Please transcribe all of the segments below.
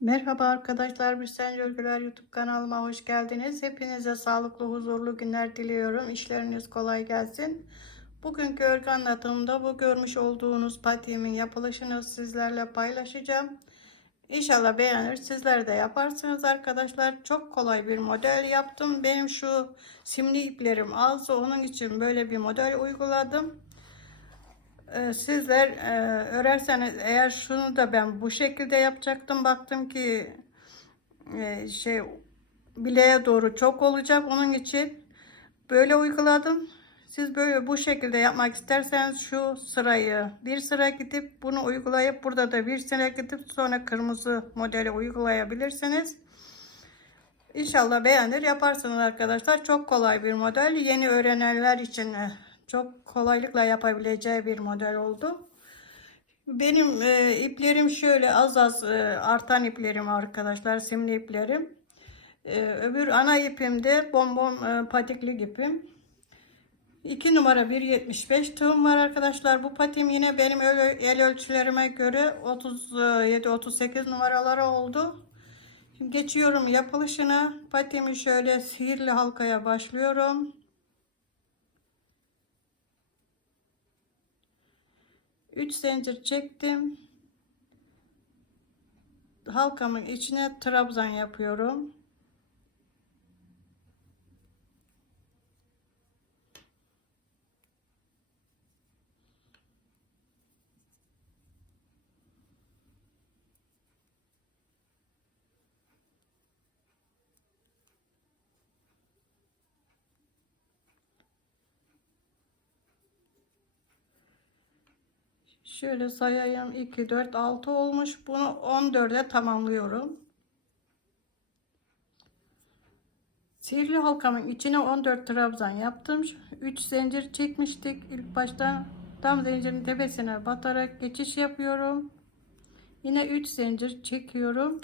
Merhaba arkadaşlar, Birsen Örgüler YouTube kanalıma hoş geldiniz. Hepinize sağlıklı, huzurlu günler diliyorum. İşleriniz kolay gelsin. Bugünkü örgü anlatımında bu görmüş olduğunuz patiğimin yapılışını sizlerle paylaşacağım. İnşallah beğenir, sizler de yaparsınız arkadaşlar. Çok kolay bir model yaptım. Benim şu simli iplerim azdı. Onun için böyle bir model uyguladım. Ee, sizler e, örerseniz eğer şunu da ben bu şekilde yapacaktım. Baktım ki e, şey bileğe doğru çok olacak. Onun için böyle uyguladım. Siz böyle bu şekilde yapmak isterseniz şu sırayı bir sıra gidip bunu uygulayıp burada da bir sıra gidip sonra kırmızı modeli uygulayabilirsiniz. İnşallah beğenir yaparsınız arkadaşlar. Çok kolay bir model. Yeni öğrenenler için e, çok kolaylıkla yapabileceği bir model oldu. Benim e, iplerim şöyle az az e, artan iplerim arkadaşlar simli iplerim. E, öbür ana ipim de bonbon e, patikli ipim. 2 numara 1.75 tığım var arkadaşlar. Bu patim yine benim el, ölçülerime göre 37-38 numaraları oldu. Şimdi geçiyorum yapılışına. Patimi şöyle sihirli halkaya başlıyorum. 3 zincir çektim. Halkamın içine trabzan yapıyorum. Şöyle sayayım 2 4 6 olmuş. Bunu 14'e tamamlıyorum. Sihirli halkamın içine 14 trabzan yaptım. 3 zincir çekmiştik. İlk başta tam zincirin tepesine batarak geçiş yapıyorum. Yine 3 zincir çekiyorum.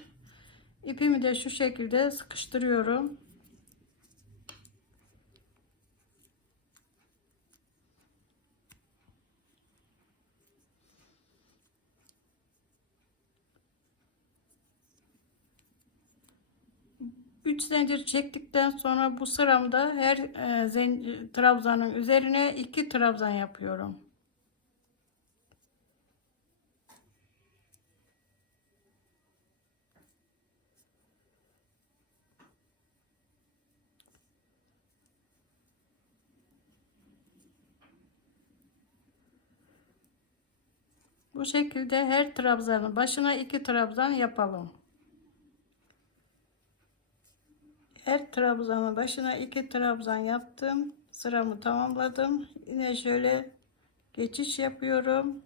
İpimi de şu şekilde sıkıştırıyorum. Üç zincir çektikten sonra bu sıramda her e, trabzanın üzerine iki trabzan yapıyorum. Bu şekilde her trabzanın başına iki trabzan yapalım. Her trabzanın başına iki trabzan yaptım. Sıramı tamamladım. Yine şöyle geçiş yapıyorum.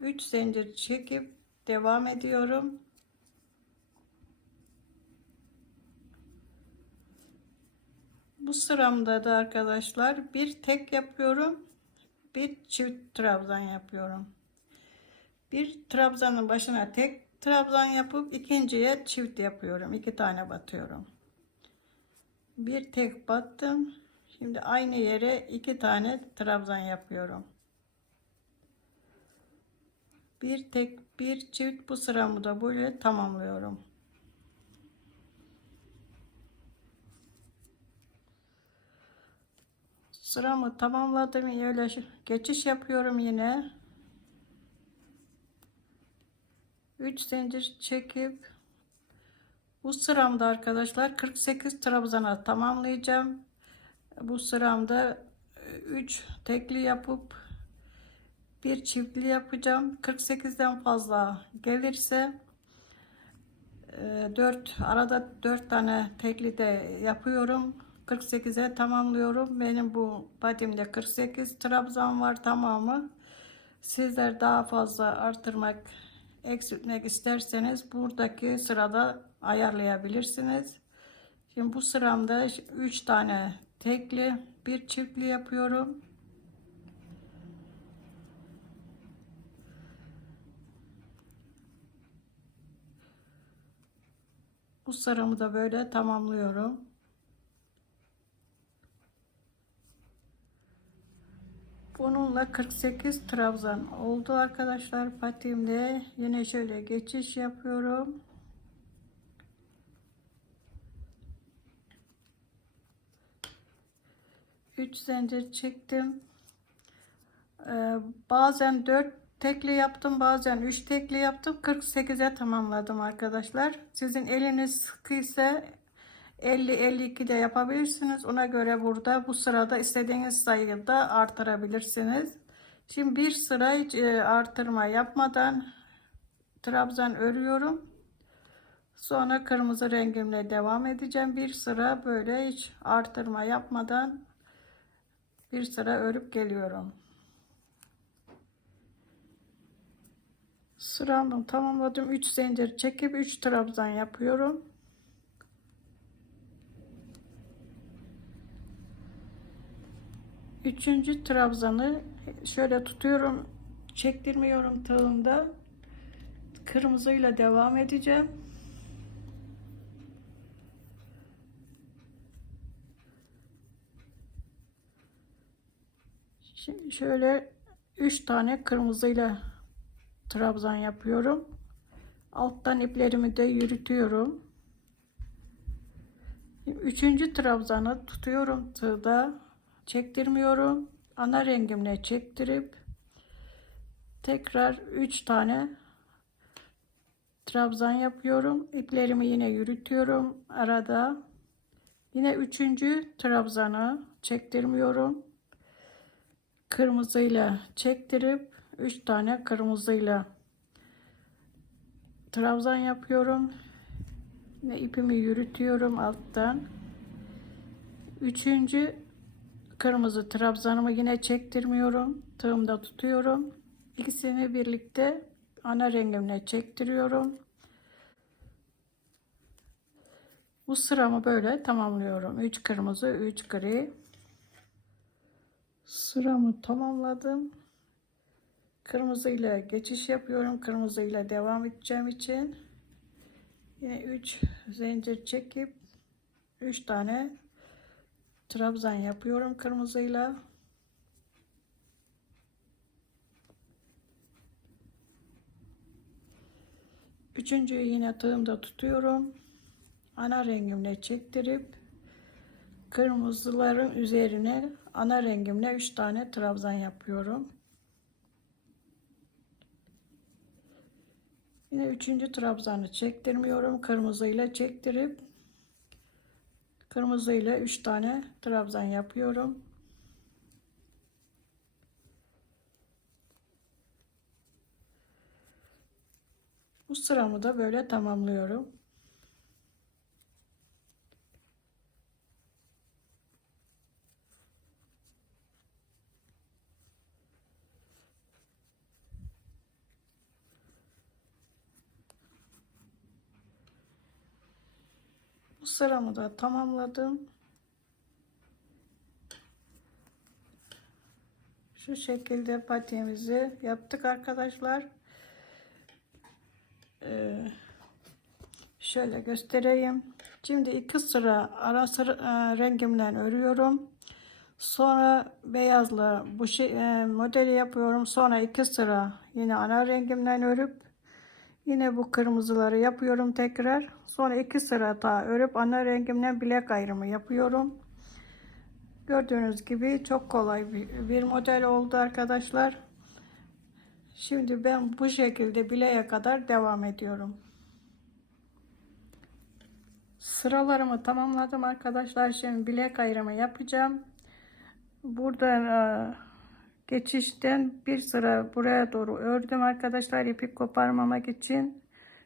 3 zincir çekip devam ediyorum. Bu sıramda da arkadaşlar bir tek yapıyorum. Bir çift trabzan yapıyorum. Bir trabzanın başına tek trabzan yapıp ikinciye çift yapıyorum. iki tane batıyorum. Bir tek battım. Şimdi aynı yere iki tane trabzan yapıyorum. Bir tek bir çift bu sıramı da böyle tamamlıyorum. Sıramı tamamladım. Öyle geçiş yapıyorum yine. 3 zincir çekip bu sıramda arkadaşlar 48 trabzana tamamlayacağım. Bu sıramda 3 tekli yapıp bir çiftli yapacağım. 48'den fazla gelirse 4 arada 4 tane tekli de yapıyorum. 48'e tamamlıyorum. Benim bu badimde 48 trabzan var tamamı. Sizler daha fazla artırmak eksiltmek isterseniz buradaki sırada ayarlayabilirsiniz. Şimdi bu sıramda 3 tane tekli bir çiftli yapıyorum. Bu sıramı da böyle tamamlıyorum. Bununla Tığımla 48 trabzan oldu arkadaşlar. Patiğimde yine şöyle geçiş yapıyorum. Üç zincir çektim. Ee, bazen 4 tekli yaptım bazen 3 tekli yaptım 48'e tamamladım arkadaşlar sizin eliniz sıkıysa 50-52 de yapabilirsiniz. Ona göre burada bu sırada istediğiniz sayıda artırabilirsiniz. Şimdi bir sıra hiç e, artırma yapmadan trabzan örüyorum. Sonra kırmızı rengimle devam edeceğim. Bir sıra böyle hiç artırma yapmadan bir sıra örüp geliyorum. Sıramı tamamladım. 3 zincir çekip 3 trabzan yapıyorum. Üçüncü trabzanı şöyle tutuyorum. Çektirmiyorum tığımda. Kırmızıyla devam edeceğim. Şimdi şöyle 3 tane kırmızıyla trabzan yapıyorum. Alttan iplerimi de yürütüyorum. Üçüncü trabzanı tutuyorum tığda. Çektirmiyorum. Ana rengimle çektirip tekrar 3 tane trabzan yapıyorum. İplerimi yine yürütüyorum arada. Yine üçüncü trabzanı çektirmiyorum. Kırmızıyla çektirip 3 tane kırmızıyla trabzan yapıyorum. Ve ipimi yürütüyorum alttan. Üçüncü kırmızı trabzanımı yine çektirmiyorum. Tığımda tutuyorum. İkisini birlikte ana rengimle çektiriyorum. Bu sıramı böyle tamamlıyorum. 3 kırmızı, 3 gri. Sıramı tamamladım. Kırmızı ile geçiş yapıyorum. Kırmızı ile devam edeceğim için yine 3 zincir çekip 3 tane trabzan yapıyorum kırmızıyla. Üçüncüyü yine tığımda tutuyorum. Ana rengimle çektirip kırmızıların üzerine ana rengimle 3 tane trabzan yapıyorum. Yine üçüncü trabzanı çektirmiyorum. Kırmızıyla çektirip kırmızıyla üç tane trabzan yapıyorum. Bu sıramı da böyle tamamlıyorum. Bu sıramı da tamamladım. Şu şekilde patiğimizi yaptık arkadaşlar. Ee, şöyle göstereyim. Şimdi iki sıra ara sıra e, rengimden örüyorum. Sonra beyazla bu şey, e, modeli yapıyorum. Sonra iki sıra yine ana rengimden örüp Yine bu kırmızıları yapıyorum tekrar. Sonra iki sıra daha örüp ana rengimle bilek ayrımı yapıyorum. Gördüğünüz gibi çok kolay bir, bir model oldu arkadaşlar. Şimdi ben bu şekilde bileğe kadar devam ediyorum. Sıralarımı tamamladım arkadaşlar. Şimdi bilek ayrımı yapacağım. Buradan e, geçişten bir sıra buraya doğru ördüm arkadaşlar ipik koparmamak için.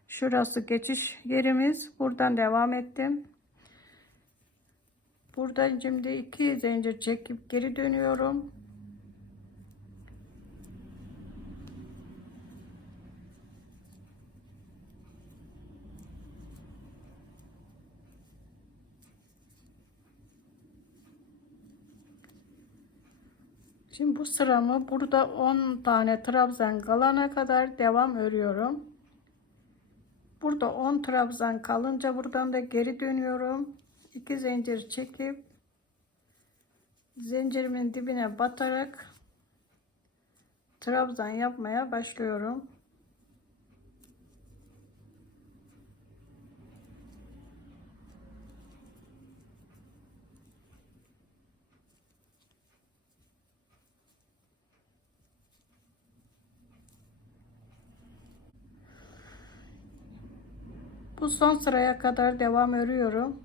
Şurası geçiş yerimiz. Buradan devam ettim. Buradan şimdi iki zincir çekip geri dönüyorum Şimdi bu sıramı burada 10 tane trabzan kalana kadar devam örüyorum. Burada 10 trabzan kalınca buradan da geri dönüyorum. 2 zincir çekip zincirimin dibine batarak trabzan yapmaya başlıyorum. Bu son sıraya kadar devam örüyorum.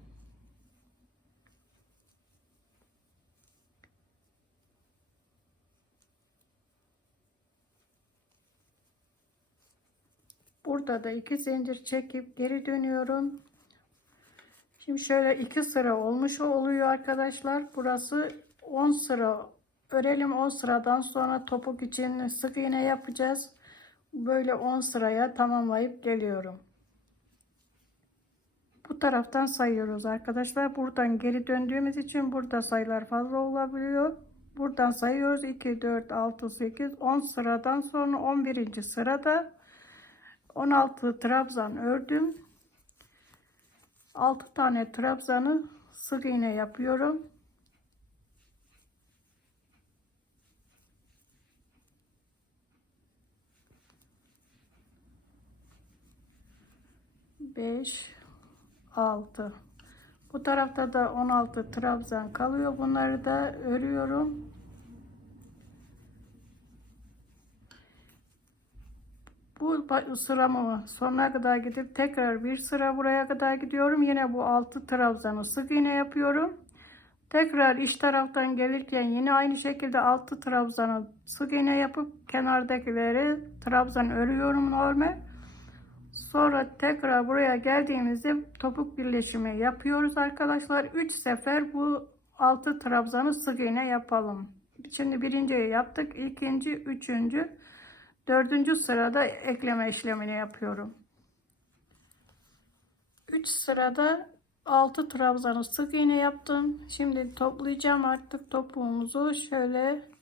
Burada da iki zincir çekip geri dönüyorum. Şimdi şöyle iki sıra olmuş oluyor arkadaşlar. Burası 10 sıra örelim 10 sıradan sonra topuk için sık iğne yapacağız. Böyle 10 sıraya tamamlayıp geliyorum. Bu taraftan sayıyoruz arkadaşlar. Buradan geri döndüğümüz için burada sayılar fazla olabiliyor. Buradan sayıyoruz. 2, 4, 6, 8, 10 sıradan sonra 11. sırada 16 trabzan ördüm. 6 tane trabzanı sık iğne yapıyorum. Beş, altı. Bu tarafta da 16 trabzan kalıyor. Bunları da örüyorum. Bu sıramı sonuna kadar gidip tekrar bir sıra buraya kadar gidiyorum. Yine bu altı trabzanı sık iğne yapıyorum. Tekrar iç taraftan gelirken yine aynı şekilde altı trabzanı sık iğne yapıp kenardakileri trabzan örüyorum normal. Sonra tekrar buraya geldiğimizde topuk birleşimi yapıyoruz arkadaşlar. 3 sefer bu altı trabzanı sık iğne yapalım. Şimdi birinciyi yaptık. ikinci, üçüncü, dördüncü sırada ekleme işlemini yapıyorum. 3 sırada 6 trabzanı sık iğne yaptım. Şimdi toplayacağım artık topuğumuzu şöyle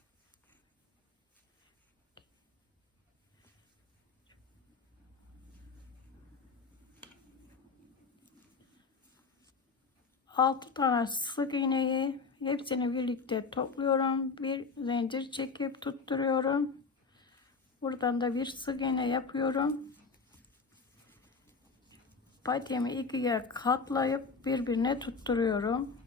Altı tane sık iğneyi hepsini birlikte topluyorum. Bir zincir çekip tutturuyorum. Buradan da bir sık iğne yapıyorum. Patiğimi ikiye katlayıp birbirine tutturuyorum.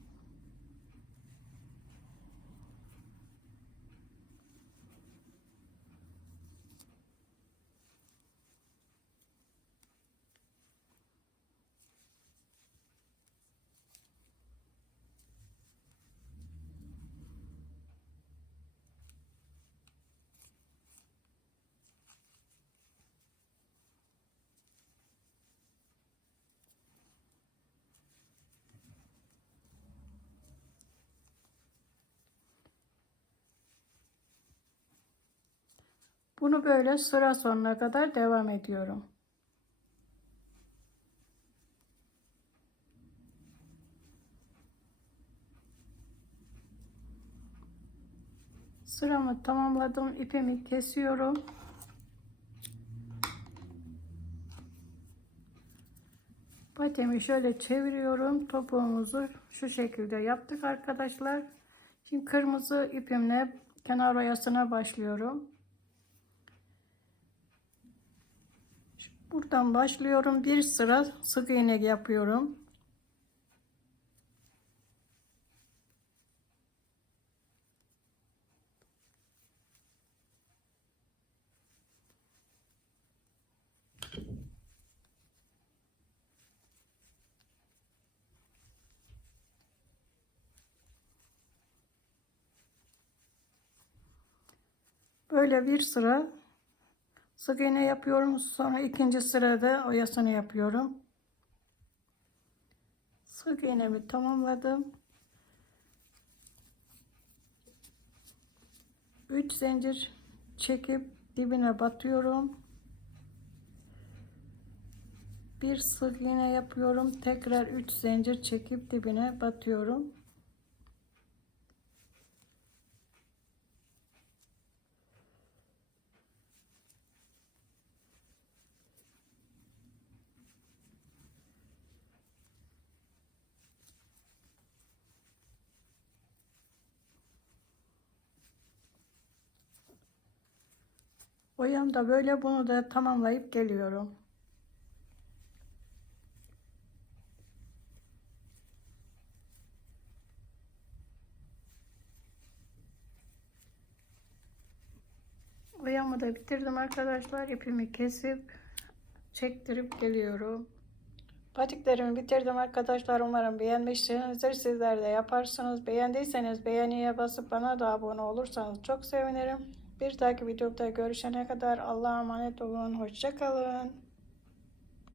Bunu böyle sıra sonuna kadar devam ediyorum. Sıramı tamamladım. ipimi kesiyorum. Patemi şöyle çeviriyorum. Topuğumuzu şu şekilde yaptık arkadaşlar. Şimdi kırmızı ipimle kenar oyasına başlıyorum. Buradan başlıyorum. Bir sıra sık iğne yapıyorum. Böyle bir sıra sık iğne yapıyorum. Sonra ikinci sırada oyasını yapıyorum. Sık iğnemi tamamladım. 3 zincir çekip dibine batıyorum. Bir sık iğne yapıyorum. Tekrar 3 zincir çekip dibine batıyorum. O yanda böyle bunu da tamamlayıp geliyorum. Boyamı da bitirdim arkadaşlar. İpimi kesip çektirip geliyorum. Patiklerimi bitirdim arkadaşlar. Umarım beğenmişsinizdir. Sizler de yaparsınız. Beğendiyseniz beğeniye basıp bana da abone olursanız çok sevinirim. Bir dahaki videoda görüşene kadar Allah'a emanet olun. Hoşçakalın.